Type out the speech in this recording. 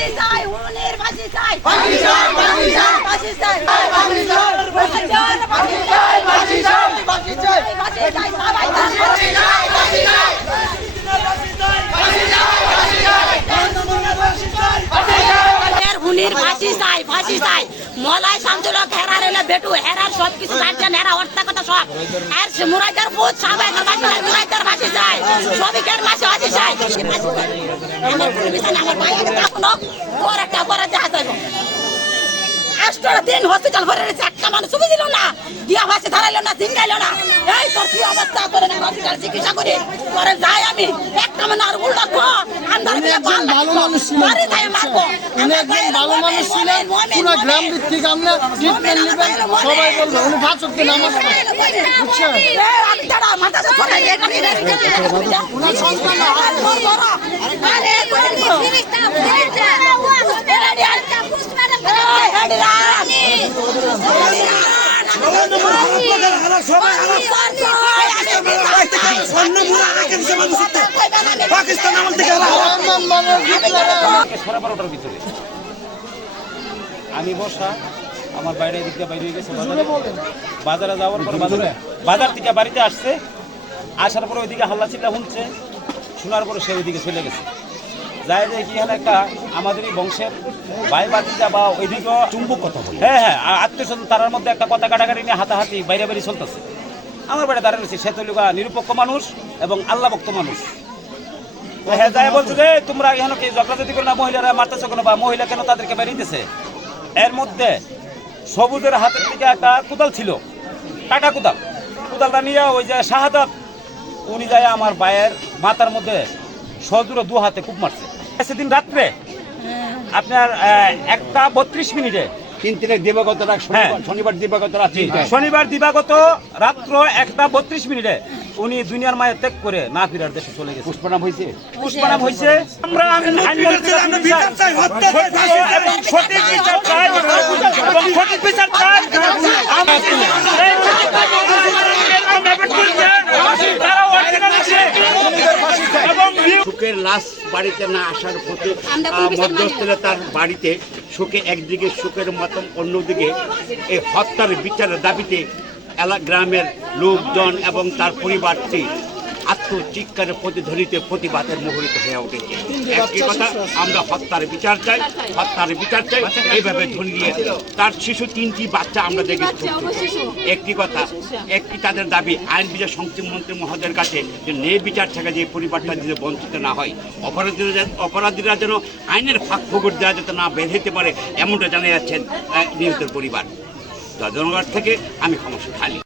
ফাঁসি চাই উনির ফাঁসি চাই ফাঁসি চাই, ফাঁসি চাই। ফাঁসি চাই ফাঁসি চাই। ফাঁসি চাই ফাঁসি চাই ফাঁসি চাই, ফাঁসি চাই। ফাঁসি চাই সবাই চাই ফাঁসি চাই, ফাঁসি চাই। ফাঁসি চাই, ফাঁসি চাই। এর হুনির ফাঁসি চাই, ফাঁসি চাই। মলাই শামসুল হেরার এলে বেটু, হেরার সব কিছু হেরা হত্যা কথা সব। আর মুরাইদার ভূত সাবেকের মুরাইদার ফাঁসি চাই। শ্রমিকের মাসে ফাঁসি চাই। আমার আমার একটা পরে যাইব দিন মানুষ দিল না ধরাইলো না জিঙ্গাইলো না। তোর কি অবস্থা? করে না চিকিৎসা করি। আমি একটা মানে আর উল্টা গো একজন ভালো মানুষ ছিলেন। উনি একজন ভালো মানুষ ছিলেন। পুরো গ্রাম ভিত্তিক আমরা ট্রিটমেন্ট নেবেন। সবাই বলবে উনি পাঁচ অব্দ নামাজ বুঝছেন? ওনার সন্তান আমি বসা, আমার বাইরে দিয়ে বাইরে হয়ে গেছে, বাজারে বাজারে যাওয়ার পর বাজারে বাজার থেকে বাড়িতে আসছে, আসার পরে ওইদিকে হাল্লা চিল্লা শুনছে শোনার পরে সে ওইদিকে চলে গেছে। যাই দেখি এখানে একটা আমাদেরই বংশের ভাই বাতিজা বা ওইদিকে চুম্বক কথা হ্যাঁ হ্যাঁ আত্মীয় স্বজন তারার মধ্যে একটা কথা কাটাকাটি নিয়ে হাতাহাতি বাইরে বাইরে চলতেছে। আমার বাড়ি রয়েছে সে তো নিরপেক্ষ মানুষ এবং আল্লাহ ভক্ত মানুষ হ্যাঁ যাই বলছে যে তোমরা এখানে কি ঝগড়াঝাটি করে না? মহিলারা মারতেছো কেন বা মহিলা কেন তাদেরকে বেরিয়ে বেরিয়েছে এর মধ্যে সবুজের হাতের দিকে একটা কোদাল ছিল টাকা কোদাল। কোদালটা নিয়ে ওই যে শাহাদাত উনি যায় আমার বায়ের মাথার মধ্যে সজুরে দু হাতে কূপ মারছে। সেদিন রাত্রে আপনার একটা বত্রিশ মিনিটে। তিন তিনে দিবাগত শনিবার হ্যাঁ। দিবাগত রাত তিনটায়। শনিবার দিবাগত রাত্র একটা বত্রিশ মিনিটে উনি দুনিয়ার মায়ের ত্যাগ করে না ফিরার দেশে চলে গেছে। পুষ্পনাম হয়েছে পুষ্পানাম হয়েছে আমরা সঠিক বিচার চাই। এবং সঠিক বিচার চাই তারা original আছে। এবং সুখের লাশ বাড়িতে না আসার প্রতি। মধ্যস্থলে তার বাড়িতে সুখে একদিকে সুখের মতন অন্যদিকে এই হত্যার বিচারের দাবিতে এলা গ্রামের লোকজন এবং তার পরিবারটি আত্মচিৎকারের প্রতিধ্বনিতে প্রতিবাদের মুহূর্ত হয়ে উঠেছে। একটি কথা আমরা হত্যার বিচার চাই হত্যার বিচার চাই এইভাবে ধ্বনি দিয়ে তার শিশু তিনটি বাচ্চা আমরা দেখেছি। একটি কথা একটি তাদের দাবি আইন বিচার সংসদ মন্ত্রী মহোদয়ের কাছে যে ন্যায় বিচার থেকে যে পরিবারটা যদি বঞ্চিত না হয় অপরাধীরা যেন- অপরাধীরা যেন আইনের ফাঁক ফোকর দেওয়া যাতে না বের হতে পারে এমনটা জানা যাচ্ছেন নিহতের পরিবার। জনগণ থেকে আমি ক্ষমা খালি